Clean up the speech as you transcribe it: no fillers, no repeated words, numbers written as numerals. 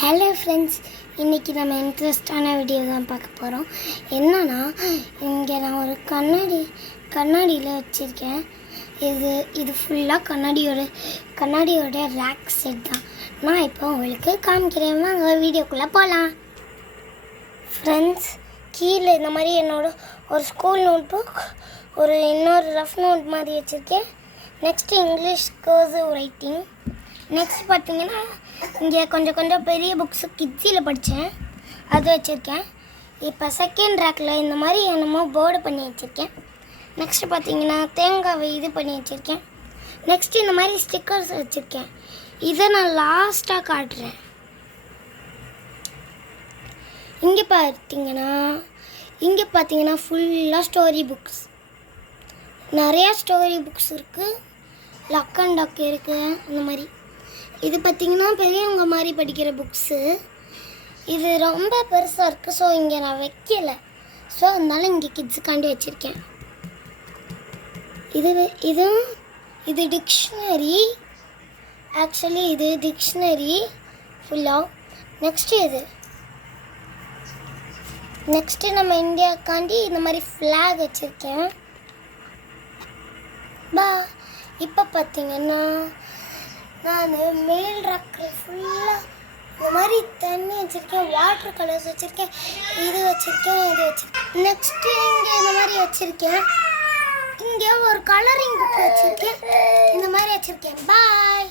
Hello friends, இன்றைக்கி நம்ம இன்ட்ரெஸ்டான video தான் பார்க்க போகிறோம். என்னன்னா, இங்கே நான் ஒரு கண்ணாடியில் வச்சுருக்கேன். இது ஃபுல்லாக கண்ணாடியோட ரேக் செட் தான். நான் இப்போ உங்களுக்கு காமிக்கிறேன், வாங்க வீடியோக்குள்ளே போகலாம். ஃப்ரெண்ட்ஸ், கீழே இந்த மாதிரி என்னோட ஒரு ஸ்கூல் நோட் புக், இன்னொரு ரஃப் நோட் மாதிரி வச்சுருக்கேன். Next English cursive writing. Next பார்த்தீங்கன்னா, இங்கே கொஞ்சம் பெரிய புக்ஸு கிட்ஸியில் படித்தேன், அது வச்சுருக்கேன். இப்போ செகண்ட் ரேக்கில் இந்த மாதிரி என்னமோ போர்டு பண்ணி வச்சுருக்கேன். நெக்ஸ்ட்டு பார்த்தீங்கன்னா, தேங்காவை இது பண்ணி வச்சுருக்கேன். நெக்ஸ்ட்டு இந்த மாதிரி ஸ்டிக்கர்ஸ் வச்சுருக்கேன். இதை நான் லாஸ்ட்டாக காட்டுறேன். இங்கே பார்த்தீங்கன்னா ஃபுல்லாக ஸ்டோரி புக்ஸ், நிறையா ஸ்டோரி புக்ஸ் இருக்குது. லக் அண்ட் டக் இருக்குது. இந்த மாதிரி இது பார்த்திங்கன்னா பெரியவங்க மாதிரி படிக்கிற புக்ஸு. இது ரொம்ப பெருசாக இருக்குது, ஸோ இங்கே நான் வைக்கலை. ஸோ அதனால இங்கே கிட்ஸுக்காண்டி வச்சுருக்கேன். இது டிக்ஷனரி. ஆக்சுவலி இது டிக்ஷனரி ஃபுல்லாக. நெக்ஸ்ட்டு நம்ம இந்தியாவுக்காண்டி இந்த மாதிரி ஃப்ளாக் வச்சுருக்கேன். இப்போ பார்த்தீங்கன்னா, நான் மேல் ரேக்கில் ஃபுல்லாக இந்த மாதிரி தண்ணி வச்சுருக்கேன், வாட்டர் கலர்ஸ் வச்சுருக்கேன், இது வச்சுருக்கேன். நெக்ஸ்ட்டு இங்கே இந்த மாதிரி வச்சுருக்கேன். இங்கே ஒரு கலரிங் புக் வச்சுருக்கேன், இந்த மாதிரி வச்சுருக்கேன். பாய்.